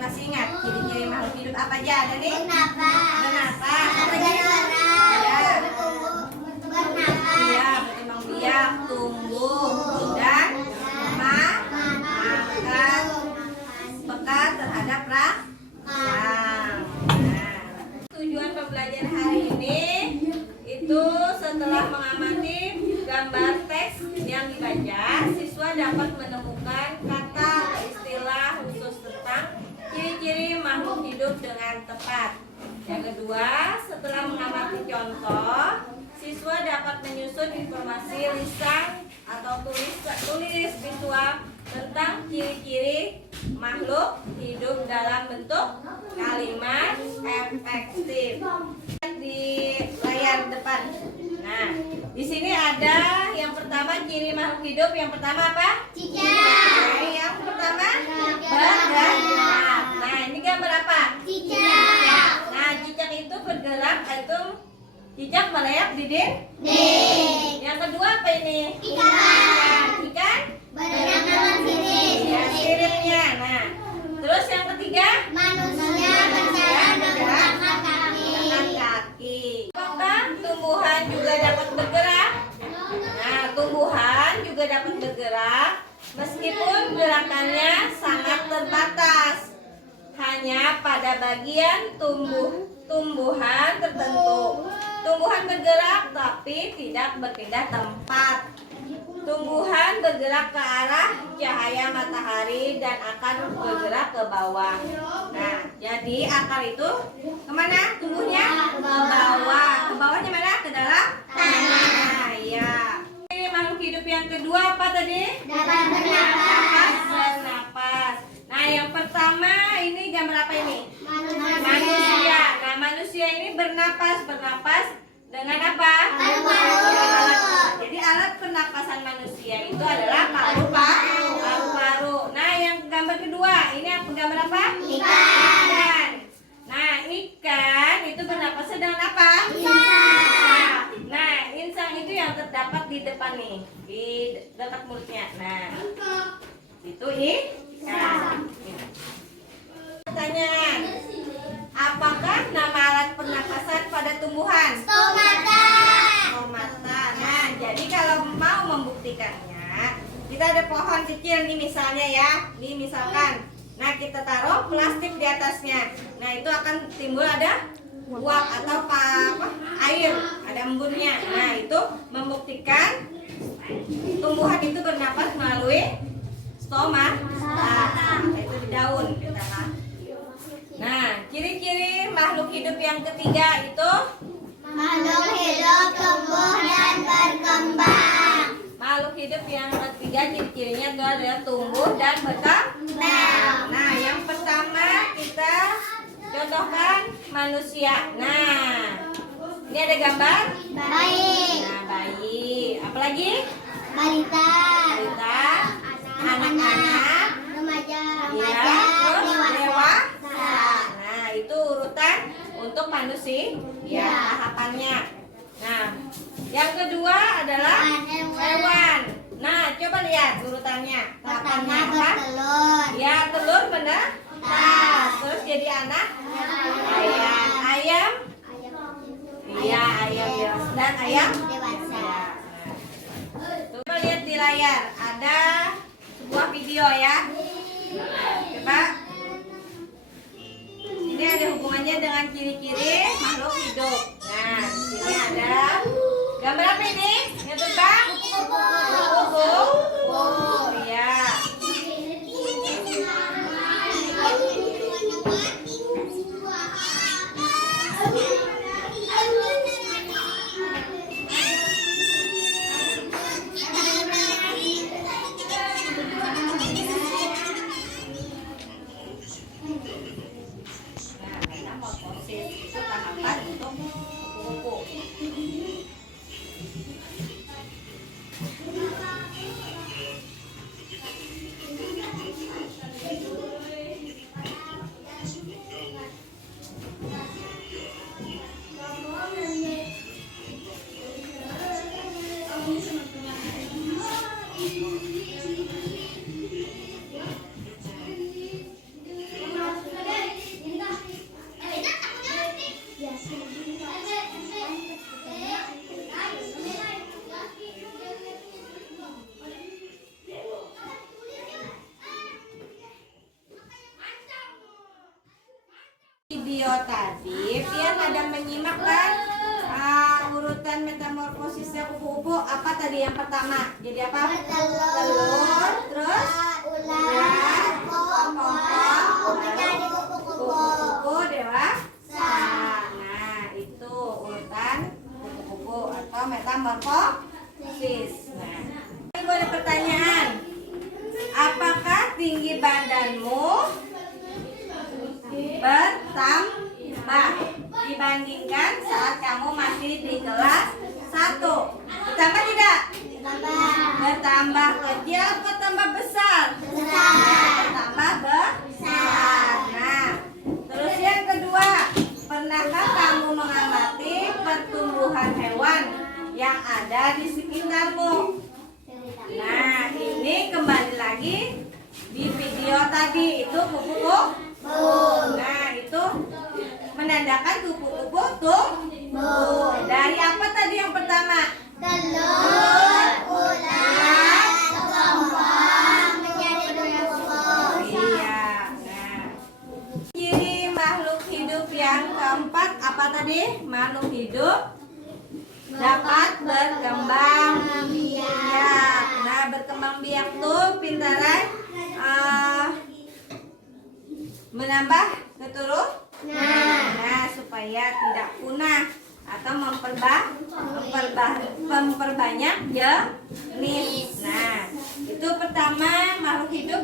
masih ingat ciri-ciri makhluk hidup apa aja? Ada nih? Bernapas. Apa aja? Iya, berkembang biak, tumbuh, dan makan peka terhadap raang. Tujuan pembelajaran hari ini itu setelah mengamati gambar teks yang dibaca, siswa dapat menemukan kata istilah khusus tentang ciri-ciri makhluk hidup dengan tepat. Yang kedua, setelah mengamati contoh, siswa dapat menyusun informasi lisan atau tulis visual tentang ciri-ciri makhluk hidup dalam bentuk kalimat efektif. Di layar depan. Nah, di sini ada yang pertama ciri makhluk hidup. Yang pertama apa? Cicak. Yang pertama bergerak. Nah, ini gambar apa? Cicak. Nah, cicak itu bergerak, itu cicak melayap di dinding. Yang kedua apa ini? Ikan. Ikan Berenang sirip. ya, siripnya. Nah, terus yang ketiga Manusia berjalan menggunakan kaki. dengan kaki. Apakah tumbuhan juga dapat bergerak? Nah, tumbuhan juga dapat bergerak meskipun gerakannya sangat terbatas. Hanya pada bagian tumbuhan tertentu. Tumbuhan bergerak tapi tidak berpindah tempat. Tumbuhan bergerak ke arah cahaya matahari dan akan bergerak ke bawah. Nah, jadi akar itu kemana tumbuhnya? Ke bawah. Ke bawahnya mana? Ke dalam tanah. Nah, ya. Ini makhluk hidup yang kedua apa tadi? Dapat bernapas. Bernapas. Nah, yang pertama ini gambar apa ini? Manusia. Nah, manusia ini bernapas dengan apa? Paru-paru. Jadi alat pernapasan manusia itu adalah paru-paru. Nah, yang gambar kedua, ini gambar apa? Ikan. Nah, ikan itu bernapasnya dengan apa? Insang. Nah, insang itu yang terdapat di depan nih, di dekat mulutnya. Nah, itu ikan. Pertanyaan, apakah nama alat pernapasan pada tumbuhan? Stomata. Stomata. Nah, jadi kalau mau membuktikannya, kita ada pohon kecil nih misalnya ya. Nih misalkan. Nah, kita taruh plastik di atasnya. Nah, itu akan timbul ada uap atau air, ada embunnya. Nah, itu membuktikan tumbuhan itu bernapas melalui stomata. Itu di daun kita kan. Nah, ciri-ciri makhluk hidup yang ketiga itu Makhluk hidup tumbuh dan berkembang. makhluk hidup yang ketiga ciri-cirinya itu adalah tumbuh dan berkembang. Nah, yang pertama kita contohkan manusia. Nah, ini ada gambar Baik. nah, bayi. Apalagi? Balita. Balita, anak-anak, Remaja. ya, terus Dewasa. dewasa. Nah, itu urutan untuk manusia, ya, tahapannya. Nah, yang kedua adalah hewan. Nah, coba lihat urutannya. Pertama Tahapannya apa? bertelur. Ya, telur benar. Terus jadi anak ayam. Iya, ayam dewasa dan ayam Dewasa. Coba lihat di layar, ada sebuah video ya. Coba. Ini ada hubungannya dengan ciri-ciri makhluk hidup. Nah, di sini ada gambar apa ini? Yang terbang? Kupu-kupu. Oh, ya. Nah, metamorfosis itu tahapan untuk kupu-kupu. video tadi Pian ada menyimak kan urutan metamorfosisnya kupu-kupu. Apa tadi yang pertama? Jadi apa? Telur, terus ulat, kepompong, menjadi kupu-kupu. kupu-kupu dewasa. Nah, itu urutan kupu-kupu atau metamorfosis. Nah, ibu ada pertanyaan. Apakah tinggi badanmu bertambah dibandingkan saat kamu masih di kelas 1? Bertambah tidak? Bertambah kecil atau tambah besar? Bertambah besar. Nah, terus yang kedua, pernahkah kamu mengamati pertumbuhan hewan yang ada di sekitarmu? Nah, ini kembali lagi di video tadi itu kupu-kupu. Nah, itu menandakan kupu-kupu tumbuh. Dari apa tadi yang pertama? Telur, ulat, kepompong, menjadi kupu-kupu. Iya. Nah, ciri makhluk hidup yang keempat apa tadi? Makhluk hidup dapat berkembang biak. Nah, berkembang biak tuh pintaran menambah keturunan. Nah, supaya tidak punah atau memperbanyak jenis. Nah, itu pertama, makhluk hidup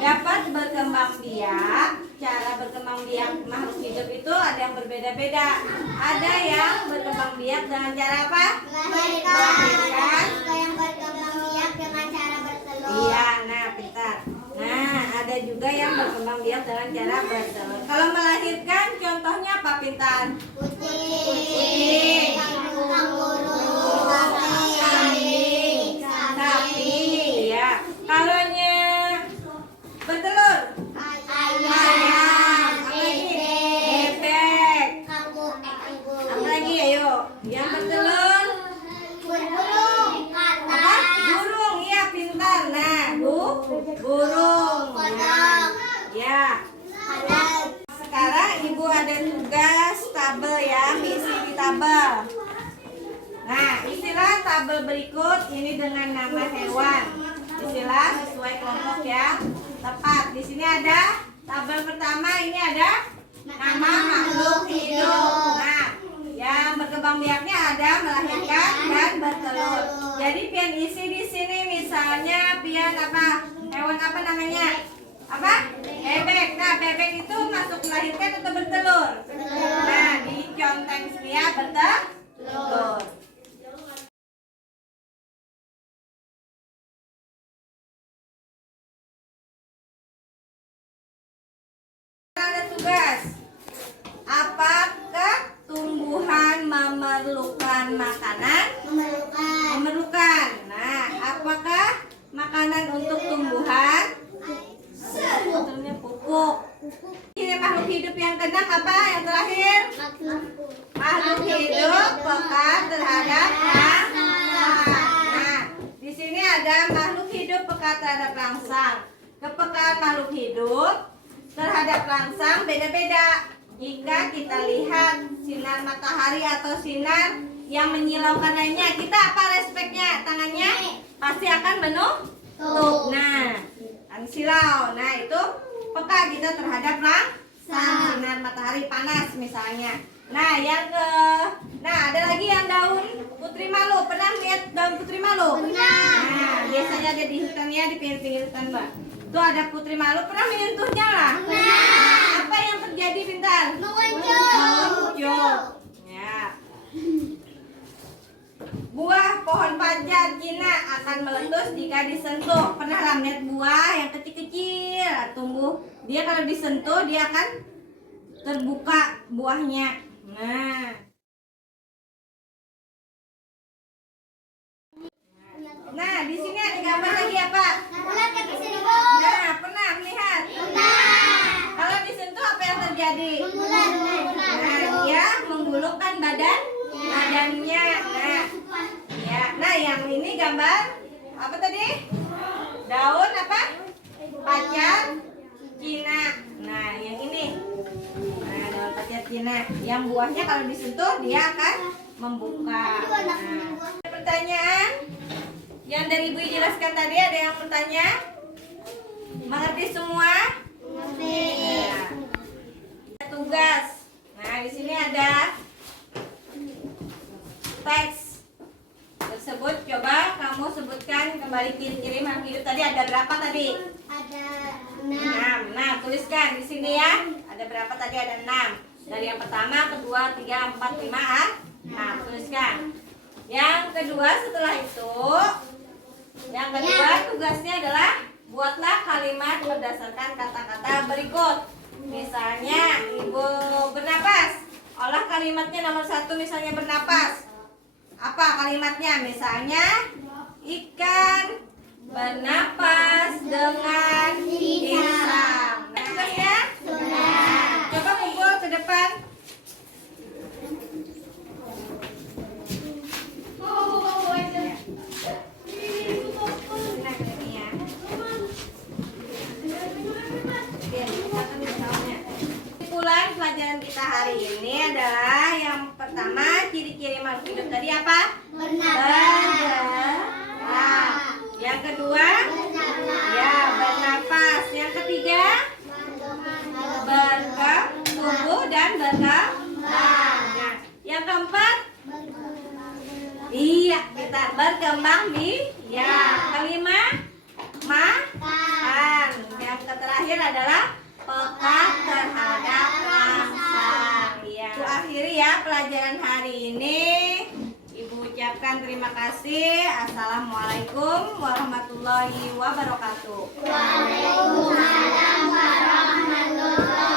dapat berkembang biak. Cara berkembang biak makhluk hidup itu ada yang berbeda-beda. Ada yang berkembang biak dengan cara apa? Melahirkan. Yang berkembang biak dengan cara bertelur. Iya, nah pintar. Nah, ada juga yang berkembang biak dengan cara bertelur. Kalau melahirkan, contohnya apa pintar? Kucing, kanguru, Kambing, sapi, ya. Kalau bertelur, ayam, bebek, apa lagi? Ayo, yang bertelur. Apa? Burung, ya pintar. Nah, burung. Nah, ya. Sekarang ibu ada tugas tabel ya, isi di tabel. Nah, isilah tabel berikut ini dengan nama hewan. Isilah sesuai kelompok yang tepat. Di sini ada tabel pertama, ini ada nama makhluk hidup. Nah, yang berkembang biaknya ada melahirkan dan bertelur. Jadi Pian isi di sini misalnya Pian apa? Hewan apa namanya? Apa? Bebek. Nah, bebek itu masuk melahirkan atau bertelur? Nah, di conteng sini ya bertelur. Ada tugas. Apakah tumbuhan memerlukan makanan? Memerlukan. Nah, apakah makanan untuk tumbuhan? Sebetulnya pupuk. Ini makhluk hidup yang keenam apa? Yang terakhir? Makhluk hidup peka terhadap rangsang. Nah, di sini ada makhluk hidup peka terhadap rangsang. Kepekaan makhluk hidup terhadap rangsang beda-beda. Jika kita lihat sinar matahari atau sinar yang menyilaukan lainnya, kita apa respeknya? Tangannya pasti akan menutup. Nah, kan silau. Nah, itu peka kita terhadap rangsang sinar matahari panas misalnya. Nah, ada lagi yang daun putri malu. Pernah lihat daun putri malu? Nah, biasanya ada di hutan ya, di pinggir-pinggir hutan, Mbak. Tuh ada putri malu, pernah menyentuhnya lah? Apa yang terjadi, Pintar? Muncul. Ya. Buah pohon pajar Cina akan meletus jika disentuh. Pernah lah melihat buah yang kecil-kecil tumbuh. Dia kalau disentuh dia akan terbuka buahnya. Nah, di sini ada gambar lagi apa? Nah, pernah melihat? Kalau disentuh apa yang terjadi? Nah, dia menggulungkan badannya. Nah, yang ini gambar apa tadi? Daun apa? Pacar Cina. Nah, yang ini. Nah, daun Nah, yang buahnya kalau disentuh dia akan membuka. Nah, pertanyaan yang dari Ibu jelaskan tadi, ada yang bertanya? Mengerti semua? Nah, tugas. Nah, di sini ada teks tersebut. Coba kamu sebutkan kembali ciri-ciri makhluk hidup tadi. Ada berapa tadi? Ada 6. Nah, tuliskan di sini ya. Ada berapa tadi? Ada 6. Dari yang pertama, kedua, 3, 4, 5. Nah, tuliskan. Yang kedua setelah itu, yang kedua tugasnya adalah buatlah kalimat berdasarkan kata-kata berikut. Misalnya, Ibu bernapas. Olah kalimatnya nomor 1, misalnya bernapas. Apa kalimatnya? Misalnya, ikan bernapas dengan insang. Nah, tugasnya? Coba kumpul ke depan. Kesimpulan pelajaran kita hari ini adalah yang pertama, ciri-ciri makhluk hidup tadi apa? Bergerak. Yang kedua, ya bernapas. Yang ketiga, bertumbuh dan berkembang. Nah, yang keempat, iya kita berkembang ya. Kelima, makan. Yang terakhir adalah peka terhadap rasa. Ya. Itu akhiri ya pelajaran hari ini. Ibu ucapkan terima kasih. Assalamualaikum warahmatullahi wabarakatuh. Waalaikumsalam warahmatullahi